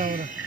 ahora.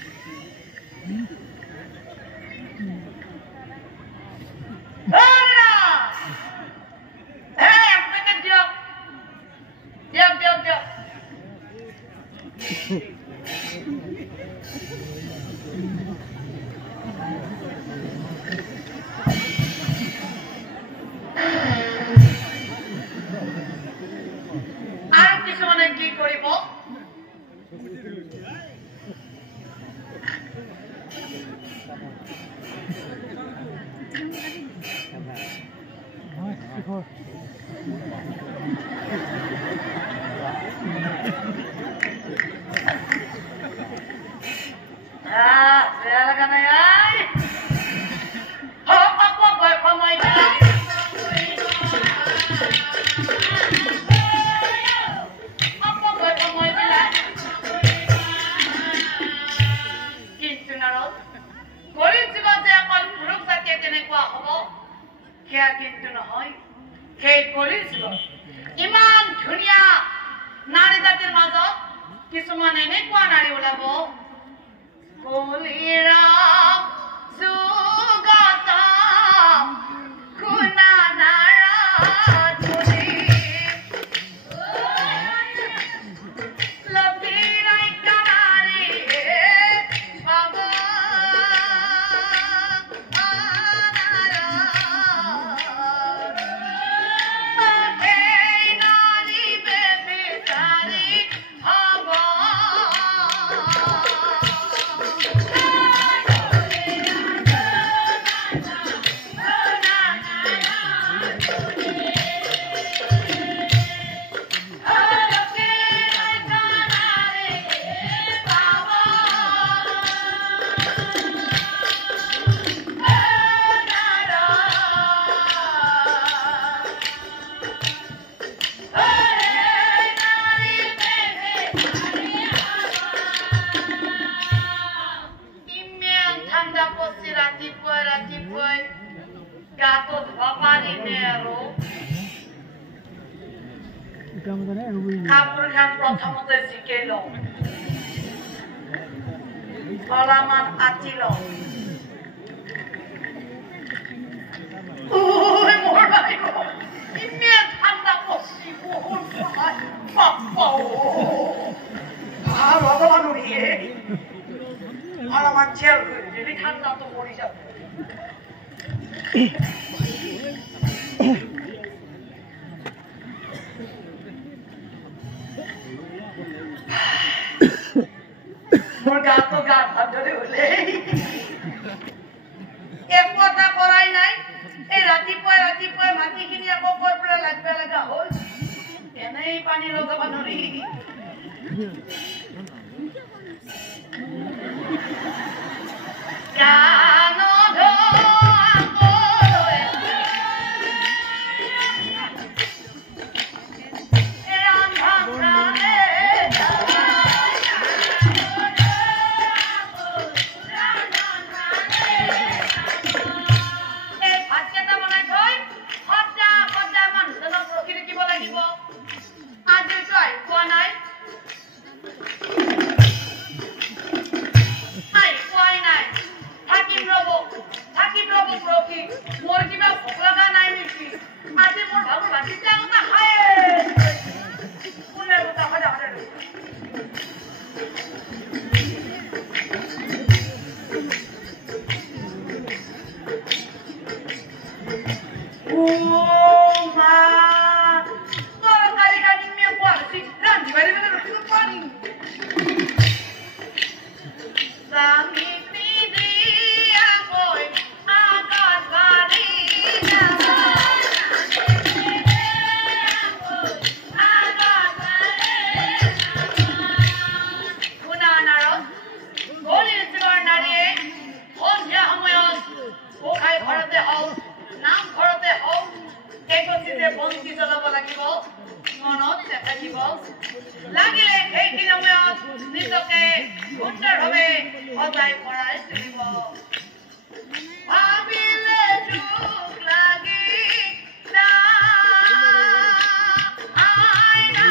I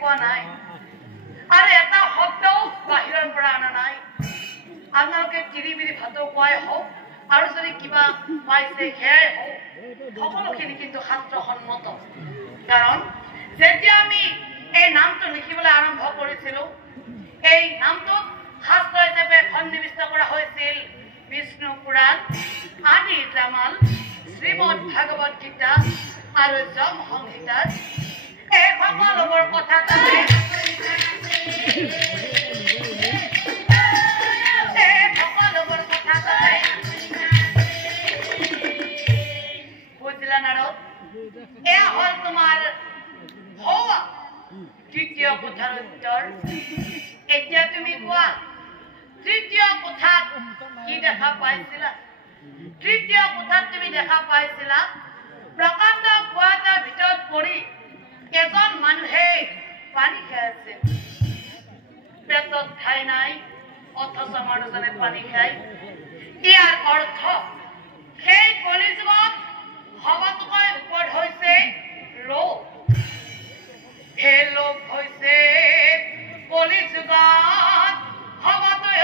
কোৱা নাই আৰু এটা শব্দও বাহিৰৰ পৰা আনা নাই আপোনালোকে তিৰিবিৰি ভাতো কোৱাই হওক আৰু যদি কিবা পাইছে সেয়াই হওক সকলোখিনি কিন্তু শাস্ত্ৰসন্মত কাৰণ যেতিয়া আমি এই নামটো লিখিবলৈ আৰম্ভ কৰিছিলো এই নামটোক শাস্ত্ৰ হিচাপে সন্নিৱিষ্ট কৰা হৈছিল বিষ্ণু পুৰাণ আদি জামাল শ্ৰীমদ ভাগৱত গীতা আৰু যম সংহিতা এই সকলোবোৰ কথা বুঝলা নাৰদ এ হল তোমাৰ হওয়া তৃতীয় কথাৰ উত্তৰ এতিয়া তুমি কোৱা তৃতীয় কথাত কি দেখা পাইছিলা তৃতীয় কথাত তুমি দেখা পাইছিলা প্ৰকাণ্ড কুৱাটাৰ ভিতৰত পৰি এজন মানুহে পানী খাই আছে পেটত ঠাই নাই অথচ মানুহজনে পানী খায় ইয়াৰ অৰ্থ সেই কলিযুগত সবাতোকৈ ওপৰত হৈছে লোভ সেই লোভ হৈছে কলিযুগত সবাতোকৈ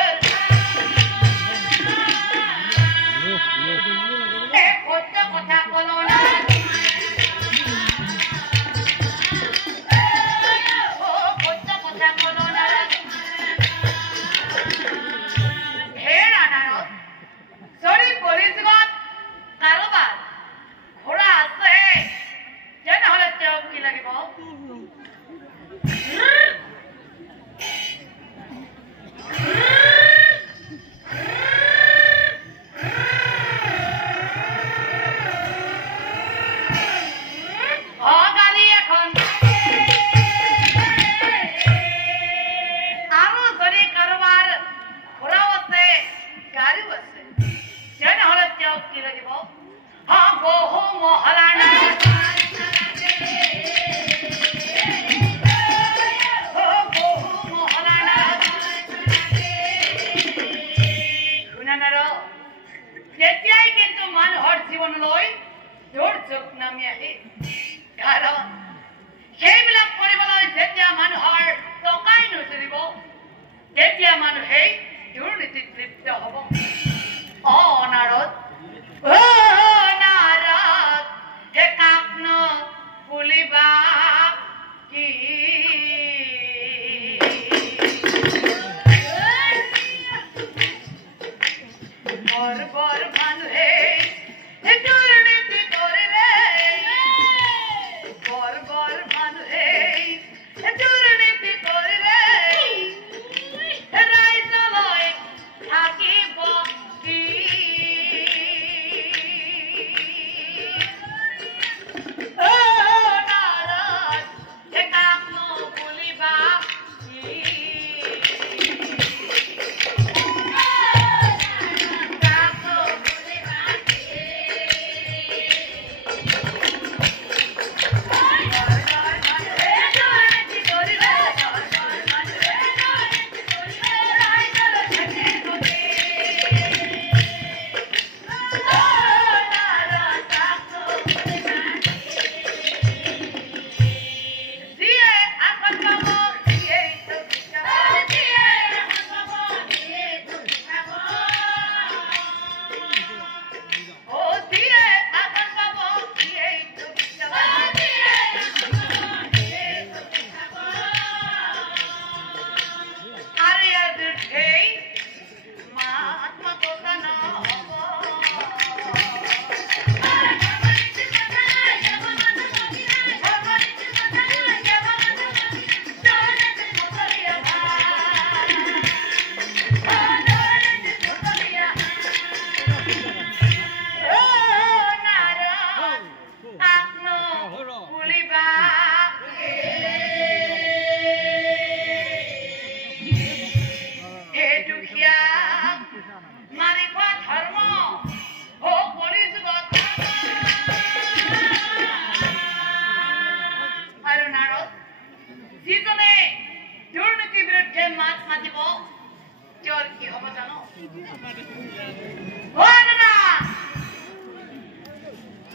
এই সত্য কথা কলো না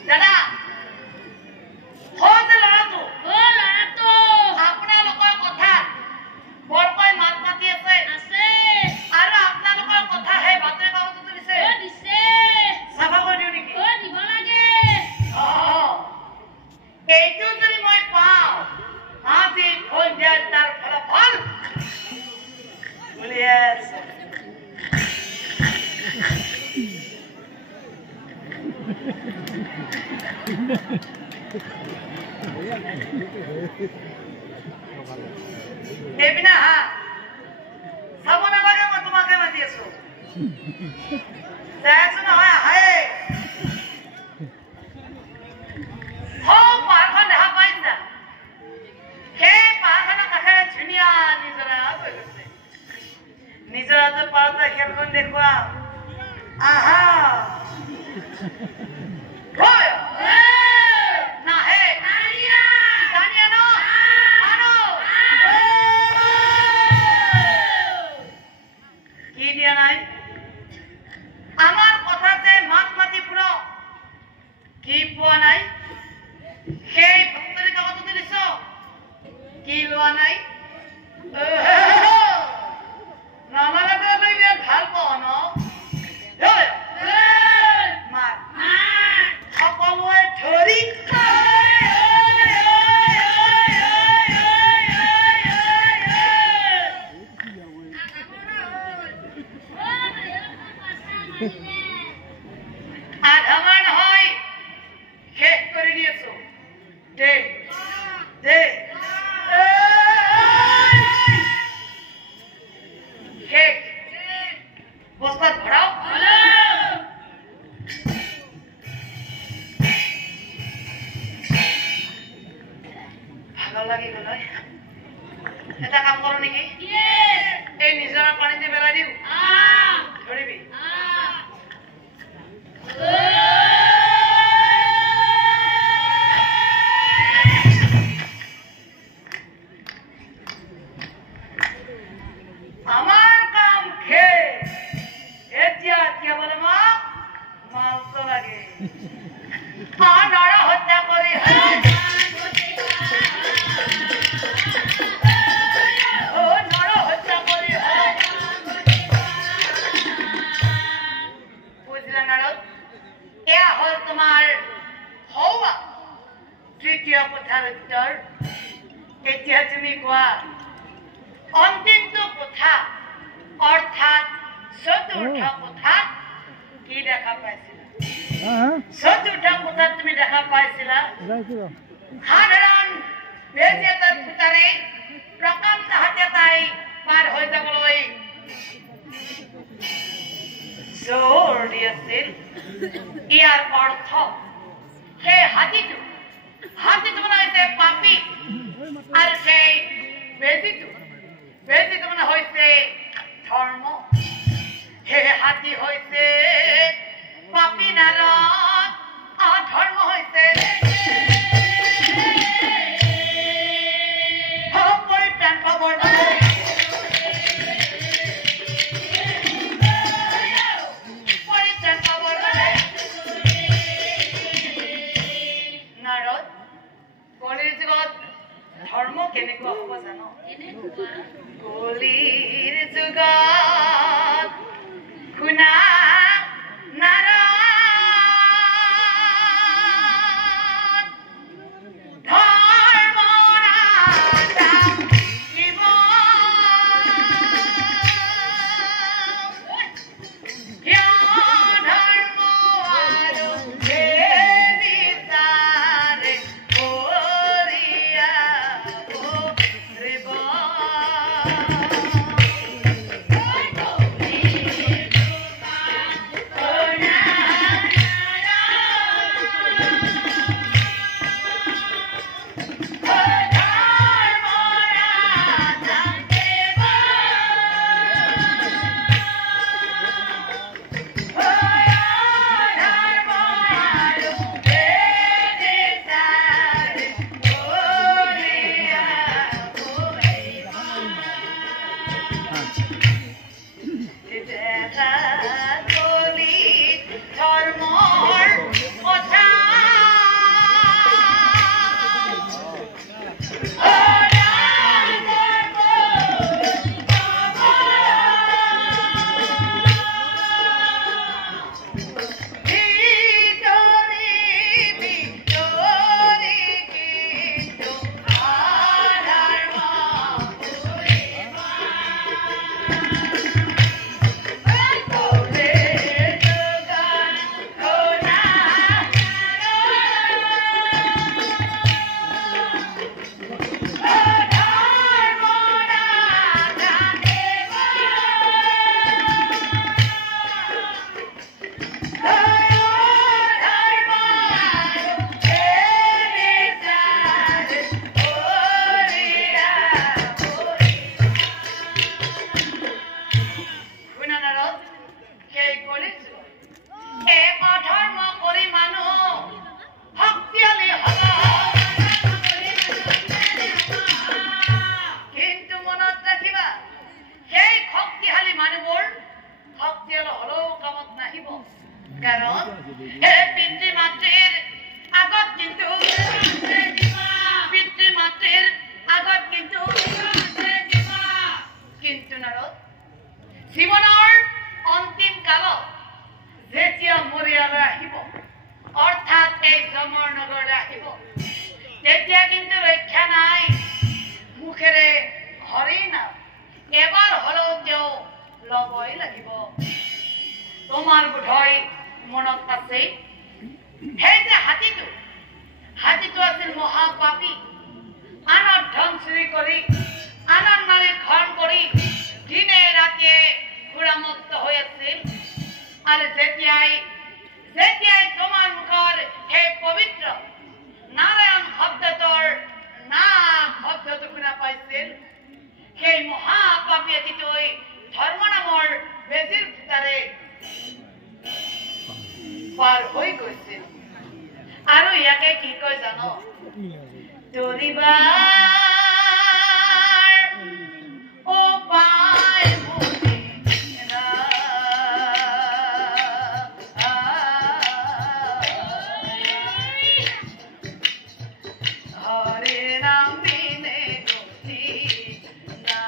দাদা এইপিনে হা চাব নালাগে মই তোমাকে মাতি আছো যাই আছো নহয় আহে পাহাৰখন দেখা পাইছা সেই পাহাৰখনৰ কাষেৰে ধুনীয়া নিজৰা বৈ গৈছে নিজৰাটো পাৰতে খেলখন দেখুৱা আহা নাহে কি দিয়া নাই আমাৰ কথা যে মাত মাতি ফুৰ কি পোৱা নাই সেই ভক্তৰি কাকতটো দিছ কি লোৱা নাই নামালাটো লৈ বিৰাট ভাল পাওঁ ন সকলোৱে ধৰি আধামান হয় শেষ কৰি দি আছো দে দে শেষ বস্তাত ভৰাও ভাগৰ লাগি গ'ল এটা কাম কৰো নেকি এই নিজৰ পানীতে পেলাই দিওঁ ধৰিবি আমাৰ কাম শেষ এতিয়া বলে মালটো লাগে নৰ হত্যা কৰি এয়া হল তোমাৰ হৌৱা তৃতীয় কথাৰ উত্তৰ এতিয়া তুমি কোৱা অন্তিমটো কথা অৰ্থাৎ চতুৰ্থ কথাত কি দেখা পাইছিলা চতুৰ্থ কথাত তুমি দেখা পাইছিলা সাধাৰণ বেজী এটাৰ ফুটাৰে প্ৰকাণ্ড হাতে তাই পাৰ হৈ যাবলৈ জোৰ দি আছিল ইয়াৰ অৰ্থ সেই হাতীটো মানে হৈছে পাপী আৰু সেই বেজীটো মানে হৈছে ধৰ্ম সেই হাতী হৈছে পাপী নালত ধৰ্ম হৈছে পৰিত্ৰাণ পাবৰ ধৰ্ম কেনেকুৱা হ'ব জানো কলিৰ যুগত শুনা জীৱনৰ অন্তিম কালত যেতিয়া মৰিয়ালৈ আহিব অৰ্থাৎ এই যমৰ নগৰলৈ আহিব তেতিয়া কিন্তু ৰক্ষা নাই মুখেৰে হৰি নাম এবাৰ হলেও তেওঁ ল'বই লাগিব তোমাৰ বোধহয় মনত আছে সেই যে হাতীটো আছিল মহাপাপী আনৰ ধন চুৰি কৰি আনৰ নাৰী ঘৰ কৰি দিনে ৰাতিয়ে ঘোৰামুক্ত হৈ আছিল আৰু যেতিয়াই তোমাৰ মুখৰ সেই পবিত্ৰ নাৰায়ণ শব্দটোৰ শব্দটো শুনা পাইছিল সেই মহাপাপী এটিকৈ ধৰ্ম নামৰ বেজিৰ ফুটাৰে পাৰ হৈ গৈছিল আৰু ইয়াকে কি কয় জানো দৰিবাৰ উপায় হৰে নাম বিনে গতি না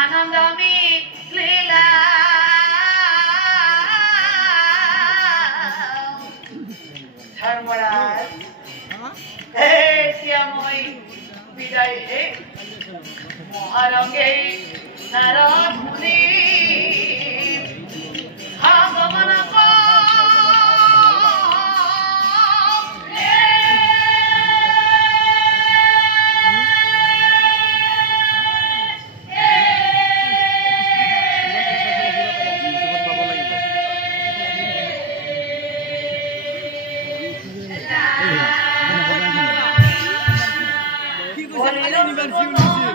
আনন্দমী লীলা ধৰ্মৰাজ শ্যাময় বিদায় হে মহাৰঙ্গে নাৰদ মুনি আগমন University.